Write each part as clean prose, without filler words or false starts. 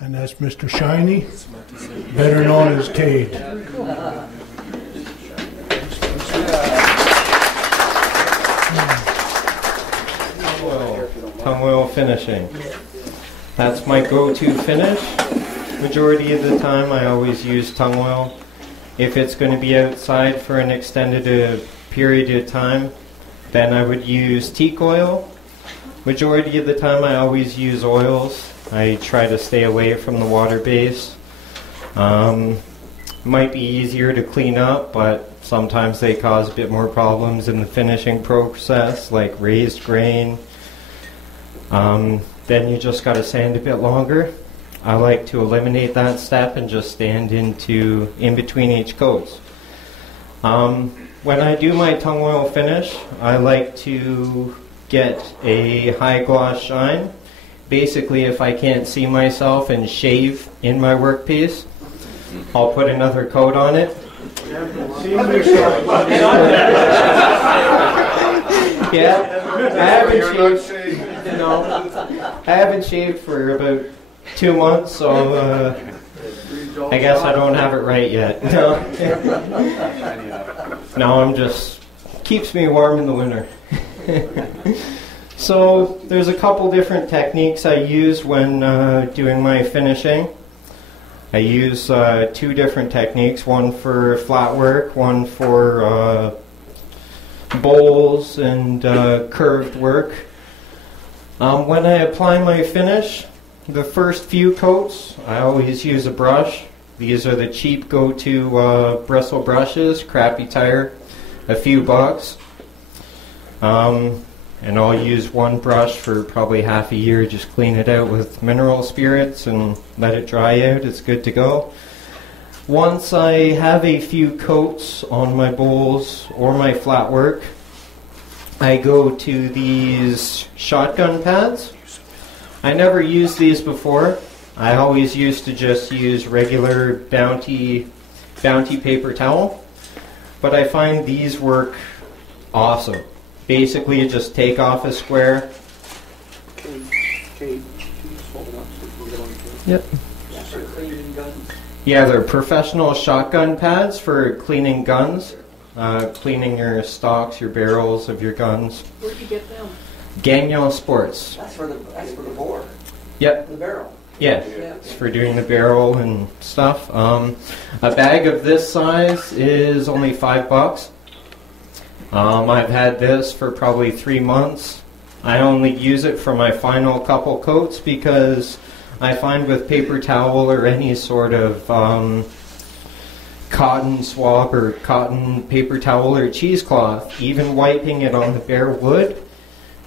and that's Mr. Shiny, better known as Kade. Tung Oil finishing. That's my go-to finish. Majority of the time I always use Tung Oil. If it's going to be outside for an extended period of time, then I would use teak oil. Majority of the time I always use oils. I try to stay away from the water base. Might be easier to clean up, but sometimes they cause a bit more problems in the finishing process, like raised grain. Then you just got to sand a bit longer. I like to eliminate that step and just stand in between each coats. When I do my Tung Oil finish, I like to get a high gloss shine. Basically, if I can't see myself and shave in my workpiece, I'll put another coat on it. Yeah, I haven't shaved for about 2 months, so I guess I don't have it right yet. No, I'm just keeps me warm in the winter. So there's a couple different techniques I use when doing my finishing. I use 2 different techniques, one for flat work, one for bowls and curved work. When I apply my finish, the first few coats, I always use a brush. These are the cheap go-to bristle brushes, crappy tire, a few bucks. And I'll use one brush for probably half a year, just clean it out with mineral spirits and let it dry out. It's good to go. Once I have a few coats on my bowls or my flat work, I go to these shotgun pads. I never used these before. I always used to just use regular Bounty paper towel, but I find these work awesome. Basically, you just take off a square. Yep. Yeah, they're professional shotgun pads for cleaning guns, cleaning your stocks, your barrels of your guns. Where'd you get them? Gagnon Sports. That's for the bore. Yep. The barrel. Yeah, it's for doing the barrel and stuff. A bag of this size is only $5. I've had this for probably 3 months. I only use it for my final couple coats because I find with paper towel or any sort of cotton swab or cotton paper towel or cheesecloth, even wiping it on the bare wood,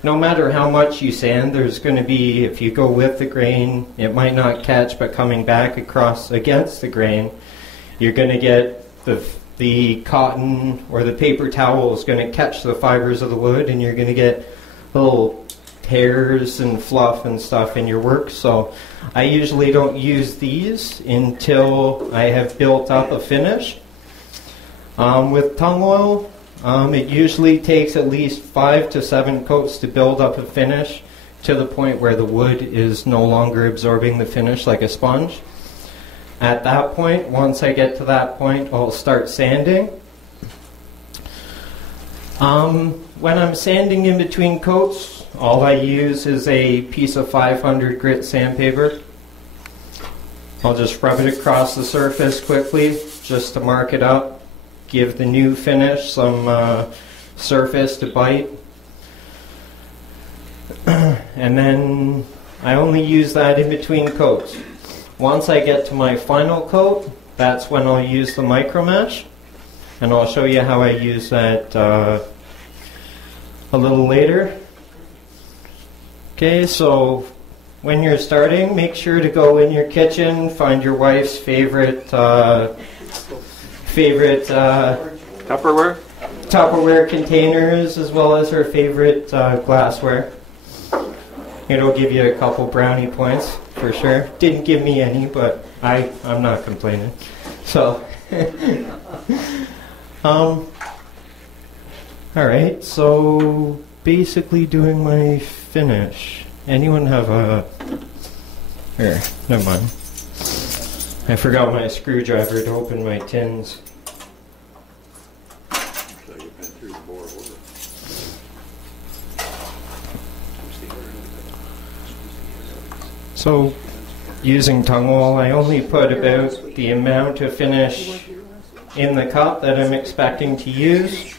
no matter how much you sand, there's going to be, if you go with the grain, it might not catch, but coming back across against the grain, you're going to get the cotton or the paper towel is going to catch the fibers of the wood, and you're going to get little tears and fluff and stuff in your work. So I usually don't use these until I have built up a finish. With Tung Oil, it usually takes at least 5 to 7 coats to build up a finish to the point where the wood is no longer absorbing the finish like a sponge. At that point, once I get to that point, I'll start sanding. When I'm sanding in between coats, all I use is a piece of 500 grit sandpaper. I'll just rub it across the surface quickly just to mark it up, give the new finish some surface to bite. And then I only use that in between coats. Once I get to my final coat, that's when I'll use the micro mesh, and I'll show you how I use that a little later. Okay, so when you're starting, make sure to go in your kitchen, find your wife's favorite Tupperware containers, as well as her favorite glassware. It'll give you a couple brownie points for sure. Didn't give me any, but I'm not complaining. So, all right. So basically, doing my finish. Anyone have Here, never mind. I forgot my screwdriver to open my tins. So you went through the bore order. So, using tung oil, I only put about the amount of finish in the cup that I'm expecting to use.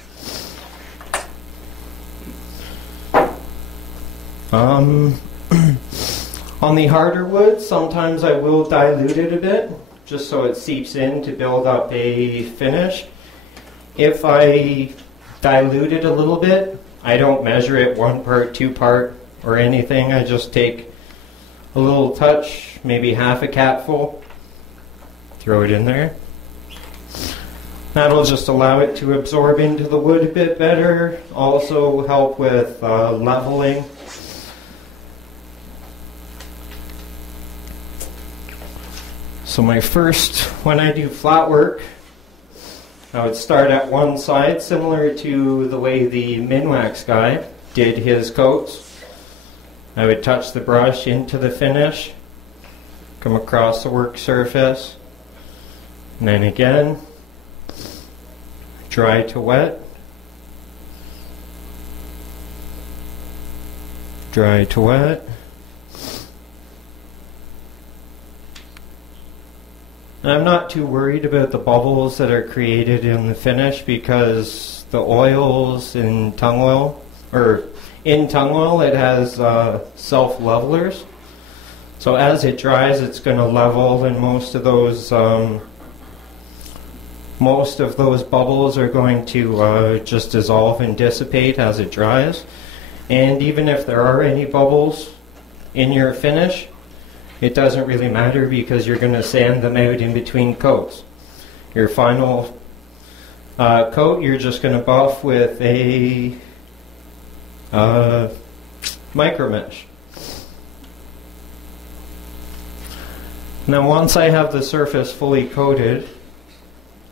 On the harder wood, sometimes I will dilute it a bit, just so it seeps in to build up a finish. If I dilute it a little bit, I don't measure it 1 part, 2 part, or anything. I just take a little touch, maybe half a capful, throw it in there. That'll just allow it to absorb into the wood a bit better, also help with leveling. So my first, when I do flat work, I would start at one side, similar to the way the Minwax guy did his coats. I would touch the brush into the finish, come across the work surface, and then again, dry to wet, dry to wet. And I'm not too worried about the bubbles that are created in the finish because the oils in tung oil, or in tung oil, it has self-levelers. So as it dries, it's going to level, and most of those bubbles are going to just dissolve and dissipate as it dries. And even if there are any bubbles in your finish, it doesn't really matter because you're going to sand them out in between coats. Your final coat, you're just going to buff with a micro mesh. Now once I have the surface fully coated,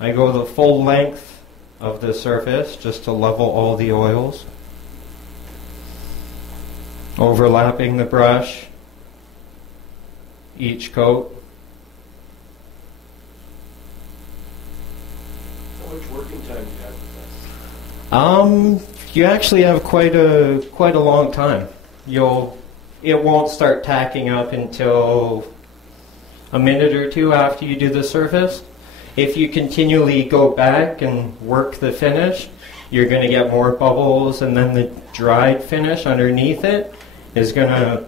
I go the full length of the surface just to level all the oils, overlapping the brush each coat. How much working time do you have with that? You actually have quite a long time. It won't start tacking up until a minute or two after you do the surface. If you continually go back and work the finish, you're going to get more bubbles, and then the dried finish underneath it is going to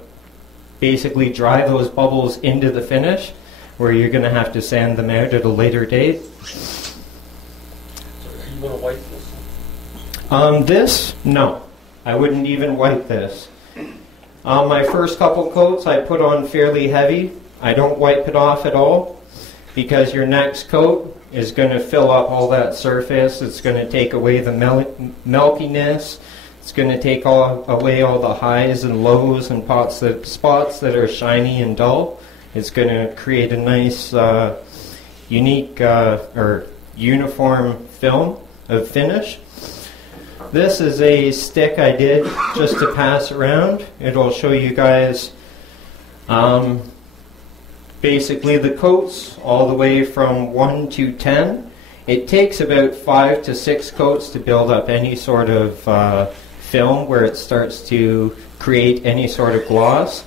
basically dry those bubbles into the finish, where you're going to have to sand them out at a later date. So are you going to wipe this? This? No. I wouldn't even wipe this. My first couple coats I put on fairly heavy. I don't wipe it off at all because your next coat is going to fill up all that surface. It's going to take away the milkiness. It's going to take away all the highs and lows and spots that are shiny and dull. It's going to create a nice, unique or uniform film of finish. This is a stick I did just to pass around. It'll show you guys basically the coats all the way from 1 to 10. It takes about 5 to 6 coats to build up any sort of film where it starts to create any sort of gloss.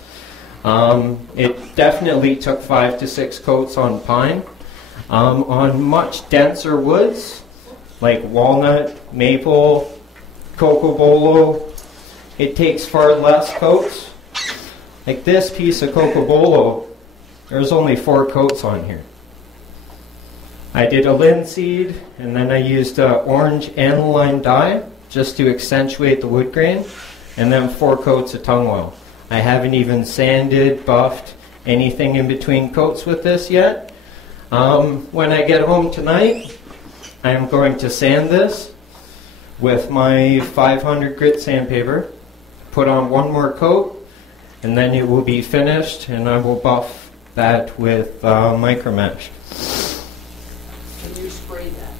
It definitely took 5 to 6 coats on pine. On much denser woods like walnut, maple, cocobolo, it takes far less coats. Like this piece of cocobolo, there's only 4 coats on here. I did a linseed, and then I used orange aniline dye just to accentuate the wood grain, and then 4 coats of tung oil. I haven't even sanded, buffed, anything in between coats with this yet. When I get home tonight, I am going to sand this with my 500 grit sandpaper, put on 1 more coat, and then it will be finished, and I will buff that with micro mesh. Can you spray that?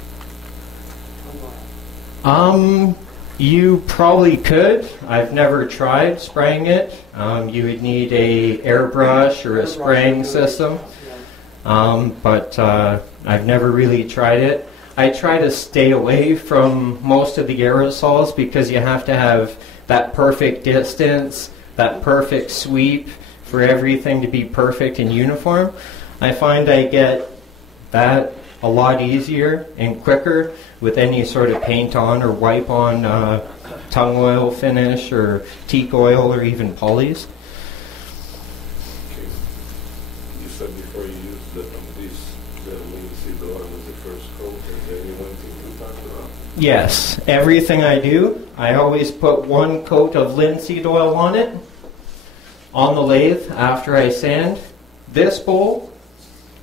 You probably could. I've never tried spraying it. You would need a airbrush or a spraying system, but I've never really tried it. I try to stay away from most of the aerosols because you have to have that perfect distance, that perfect sweep for everything to be perfect and uniform. I find I get that a lot easier and quicker with any sort of paint on or wipe on tung oil finish or teak oil or even polys. Okay. You said before you used the linseed oil as the first coat, and then you went into background. Yes, everything I do, I always put one coat of linseed oil on it, on the lathe after I sand. This bowl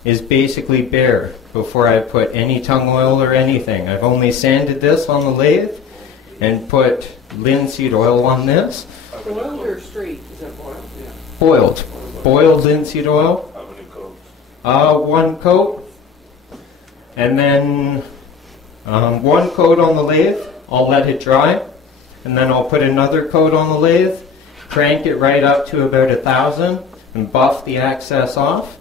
is basically bare before I put any tung oil or anything. I've only sanded this on the lathe and put linseed oil on this. Boiled or straight? Is that boiled? Yeah. Boiled. Boiled linseed oil. How many coats? One coat. And then one coat on the lathe. I'll let it dry. And then I'll put another coat on the lathe, crank it right up to about 1,000 and buff the excess off.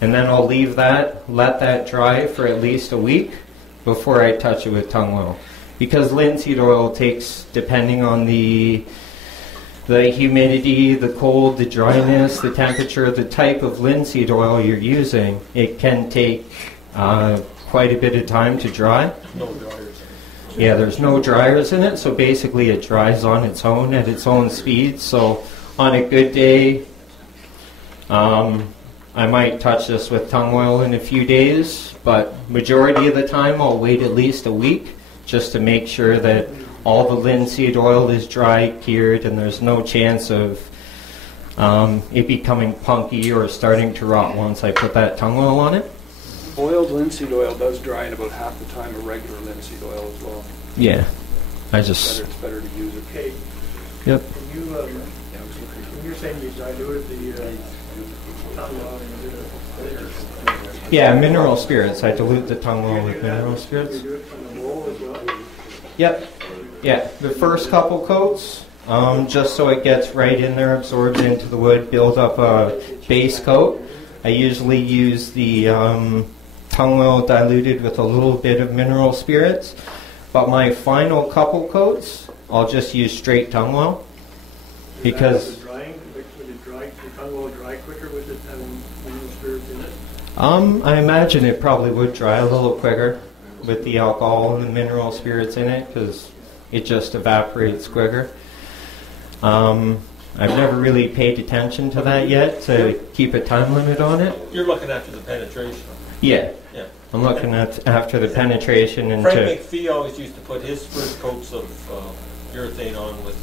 And then I'll leave that, let that dry for at least a week before I touch it with tung oil. Because linseed oil takes, depending on the humidity, the cold, the dryness, the temperature, the type of linseed oil you're using, it can take quite a bit of time to dry. No dryers. Yeah, there's no dryers in it, so basically it dries on its own at its own speed. So on a good day, I might touch this with tung oil in a few days, but majority of the time I'll wait at least a week just to make sure that all the linseed oil is dry, cured, and there's no chance of it becoming punky or starting to rot once I put that tung oil on it. Boiled linseed oil does dry in about half the time of regular linseed oil as well. Yeah, it's better to use it. Okay. Yep. Can you, when you're saying you dilute the tung oil and you do it, Yeah, mineral spirits. I dilute the tung oil with mineral spirits. you do it from the bowl as well? Yep. Yeah, the first couple coats, just so it gets right in there, absorbs into the wood, build up a base coat. I usually use the tung oil diluted with a little bit of mineral spirits. But my final couple coats, I'll just use straight tung oil. Because Would the tung oil dry quicker with it having mineral spirits in it? I imagine it probably would dry a little quicker with the alcohol and the mineral spirits in it because it just evaporates quicker. I've never really paid attention to that yet to keep a time limit on it. You're looking after the penetration. Yeah, Yeah. I'm looking at after the penetration and Frank to McPhee always used to put his first coats of urethane on with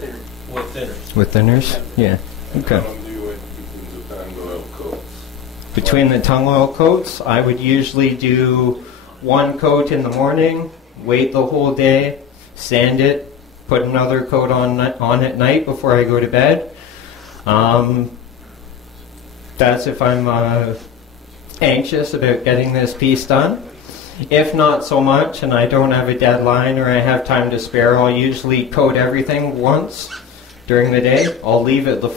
thinners. with thinners. Yeah, okay. How long do you wait between the tung oil coats? Between the tung oil coats, I would usually do one coat in the morning, wait the whole day, sand it, put another coat on at night before I go to bed. That's if I'm anxious about getting this piece done. If not so much and I don't have a deadline or I have time to spare, I'll usually coat everything once during the day. I'll leave it the